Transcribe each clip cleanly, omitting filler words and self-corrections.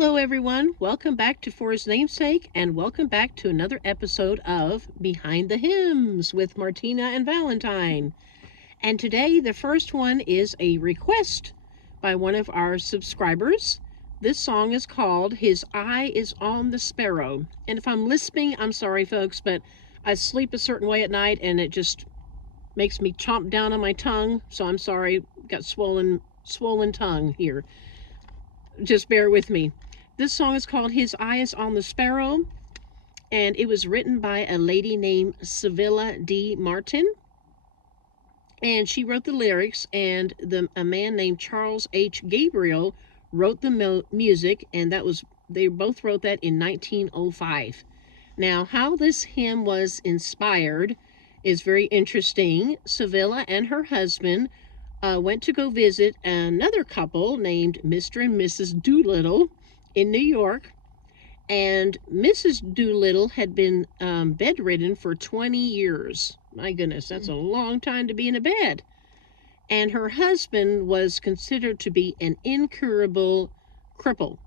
Hello, everyone. Welcome back to For His Namesake, and welcome back to another episode of Behind the Hymns with Martina and Valentine. And today, the first one is a request by one of our subscribers. This song is called His Eye is on the Sparrow. And if I'm lisping, I'm sorry, folks, but I sleep a certain way at night, and it just makes me chomp down on my tongue. So I'm sorry, got swollen tongue here. Just bear with me. This song is called His Eye is on the Sparrow, and it was written by a lady named Sevilla D. Martin. And she wrote the lyrics, and a man named Charles H. Gabriel wrote the music, and they both wrote that in 1905. Now, how this hymn was inspired is very interesting. Sevilla and her husband went to go visit another couple named Mr. and Mrs. Doolittle in New York. And Mrs. Doolittle had been bedridden for 20 years. My goodness, that's a long time to be in a bed. And her husband was considered to be an incurable cripple.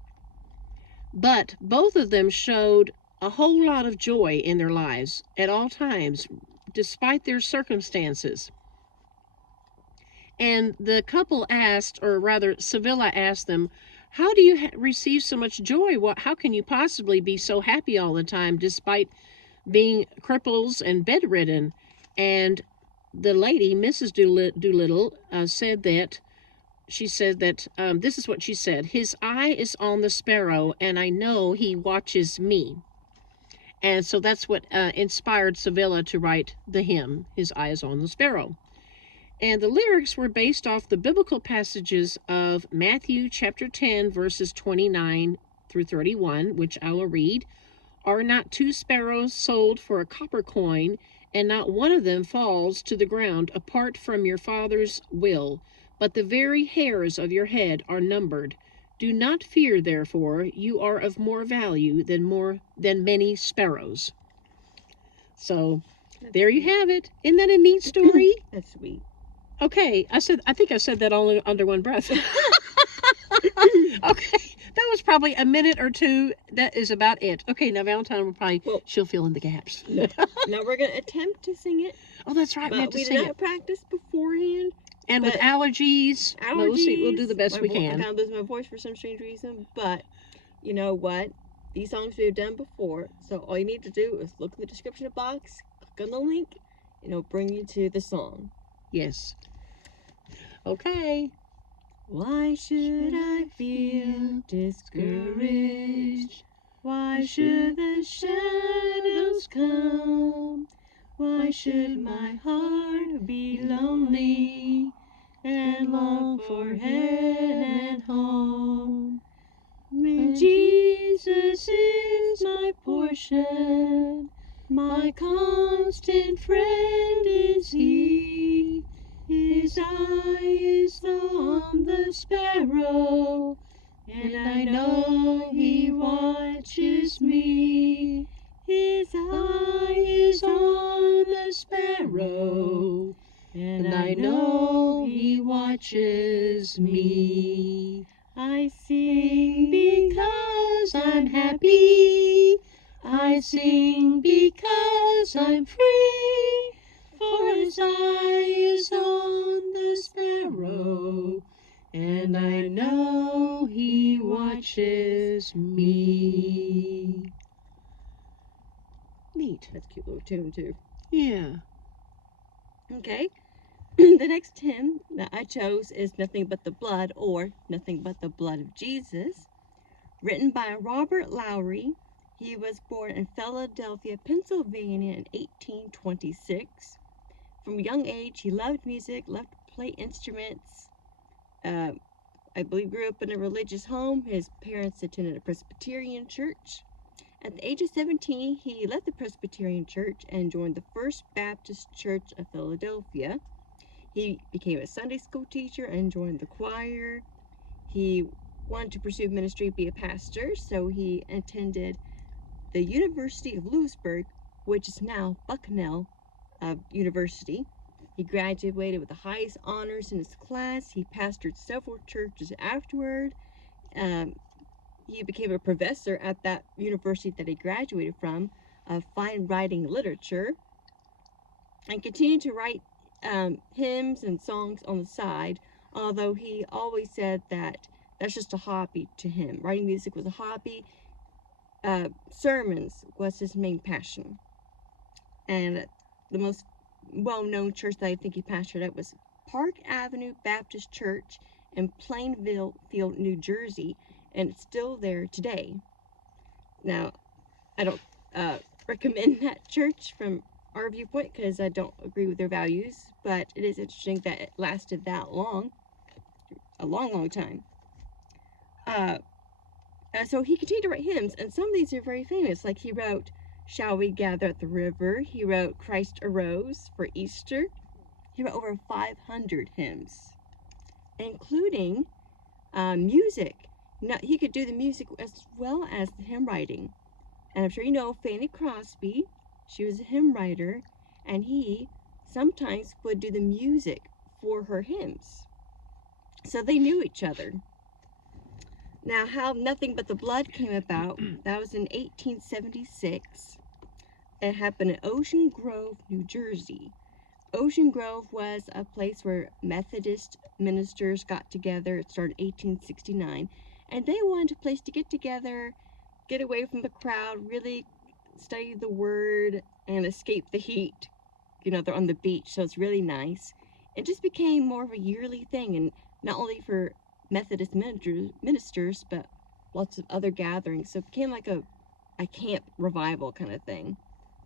But both of them showed a whole lot of joy in their lives at all times, despite their circumstances. And the couple asked, or rather Sevilla asked them, how do you receive so much joy? How can you possibly be so happy all the time despite being cripples and bedridden? And the lady, Mrs. Doolittle, said that this is what she said: His eye is on the sparrow, and I know he watches me. And so that's what inspired Sevilla to write the hymn, His Eye is on the Sparrow. And the lyrics were based off the biblical passages of Matthew chapter 10, verses 29 through 31, which I will read. Are not 2 sparrows sold for a copper coin, and not one of them falls to the ground apart from your Father's will? But the very hairs of your head are numbered. Do not fear, therefore, you are of more value than many sparrows. So, there you have it. Isn't that a neat story? That's sweet. Okay, I think I said that all under one breath. Okay, that was probably a minute or two. That is about it. Okay, now Valentine she'll fill in the gaps. Now we're going to attempt to sing it. Oh, that's right. But we did not practice beforehand. And with allergies, we'll do the best we can. I kind of lose my voice for some strange reason, but you know what? These songs we've done before, so all you need to do is look in the description box, click on the link, and it'll bring you to the song. Yes. Okay. Why should I feel discouraged? Why should the shadows come? Why should my heart be lonely and long for heaven and home? When Jesus is my portion, my constant friend is He. His eye is on the sparrow, and I know He watches me. His eye is on the sparrow, and I know He watches me. I sing because I'm happy. I sing because I'm free. For His eye is on the sparrow, and I know He watches me. Neat. That's a cute little tune, too. Yeah. Okay. The next hymn that I chose is Nothing But the Blood, or Nothing But the Blood of Jesus, written by Robert Lowry. He was born in Philadelphia, Pennsylvania in 1826. From a young age, he loved music, loved to play instruments. I believe grew up in a religious home. His parents attended a Presbyterian church. At the age of 17, he left the Presbyterian church and joined the First Baptist Church of Philadelphia. He became a Sunday school teacher and joined the choir. He wanted to pursue ministry, be a pastor, so he attended the University of Lewisburg, which is now Bucknell University. He graduated with the highest honors in his class. He pastored several churches afterward. he became a professor at that university that he graduated from of fine writing literature, and continued to write hymns and songs on the side, although he always said that that's just a hobby to him. Writing music was a hobby. Sermons was his main passion. And the most well-known church that I think he pastored at was Park Avenue Baptist Church in Plainville, New Jersey, and it's still there today. Now, I don't recommend that church from our viewpoint because I don't agree with their values, but it is interesting that it lasted that long, a long time. So he continued to write hymns, and some of these are very famous. Like he wrote "Shall We Gather at the River," he wrote "Christ Arose" for Easter. He wrote over 500 hymns, including music. Now, he could do the music as well as the hymn writing. And I'm sure you know Fanny Crosby. She was a hymn writer, and he sometimes would do the music for her hymns. So they knew each other. Now, how Nothing But the Blood came about, that was in 1876. It happened in Ocean Grove, New Jersey. Ocean Grove was a place where Methodist ministers got together. It started in 1869, and they wanted a place to get together, get away from the crowd, really study the word, and escape the heat. You know, they're on the beach, so it's really nice. It just became more of a yearly thing, and not only for Methodist ministers, but lots of other gatherings. So it became like a camp revival kind of thing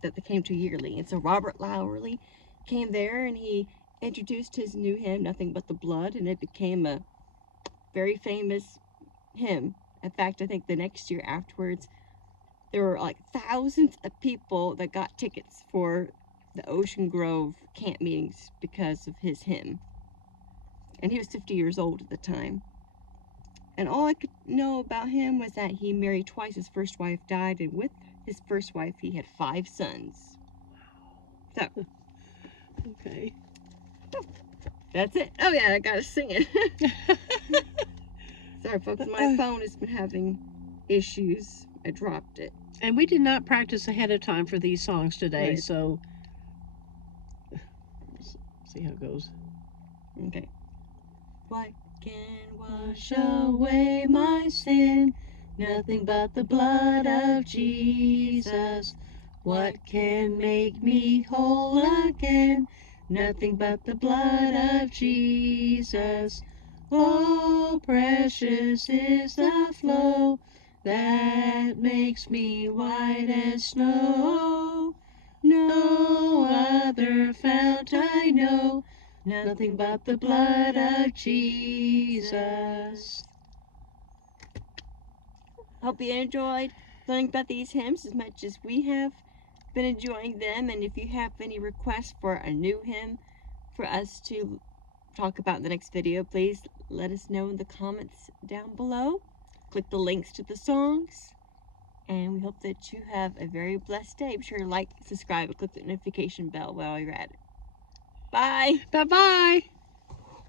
that they came to yearly. And so Robert Lowry came there, and he introduced his new hymn, Nothing But the Blood, and it became a very famous hymn. In fact, I think the next year afterwards, there were like thousands of people that got tickets for the Ocean Grove camp meetings because of his hymn. And he was 50 years old at the time. And all I could know about him was that he married twice. His first wife died, and with his first wife, he had 5 sons. So, Okay. that's it. Oh yeah, I gotta sing it. Sorry folks, my phone has been having issues. I dropped it. And we did not practice ahead of time for these songs today, Right. so see how it goes. Okay. What can wash away my sin? Nothing but the blood of Jesus. What can make me whole again? Nothing but the blood of Jesus. Oh, precious is the flow that makes me white as snow. No other fount I know, nothing but the blood of Jesus. Hope you enjoyed learning about these hymns as much as we have been enjoying them. And if you have any requests for a new hymn for us to talk about in the next video, please let us know in the comments down below. Click the links to the songs. And we hope that you have a very blessed day. Be sure to like, subscribe, and click the notification bell while you're at it. Bye. Bye-bye.